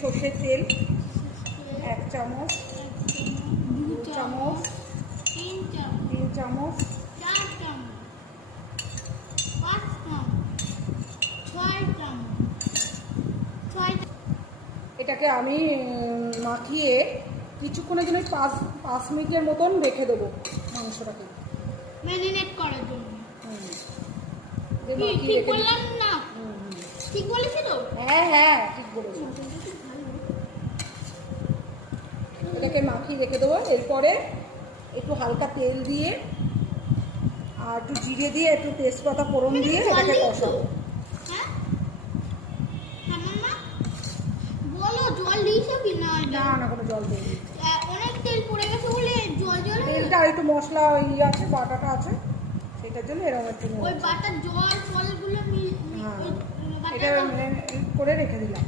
সর্ষের তেল 1 চামচ, 2 চামচ, 3 চামচ, 4 চামচ, 5 চামচ, 6 চামচ। এটাকে আমি মাখিয়ে কিছুক্ষণের জন্য 5 মিনিটের মতন রেখে দেবো মাংসটাকে ম্যারিনেট করার জন্য। মাখিয়ে ঠিক রেখে বললাম না? ঠিক বলেছি তো? হ্যাঁ ঠিক বলেছি। এটাকে মাখিয়ে রেখে দেবো। এরপরে একটু হালকা তেল দিয়ে আর একটু জিরে দিয়ে একটু তেজপাতা ফোড়ন দিয়ে এটাকে কষাবো। হ্যাঁ বলো, জল দিয়েছি না? না কোনো জল দেয়নি। অনেক তেল পড়ে গেছে বলে জল তেলটা আর একটু মশলা আছে, বাটাটা আছে, সেটার জন্য এরকম একটু ওই বাটার জল ফলগুলো এটা করে রেখে দিলাম।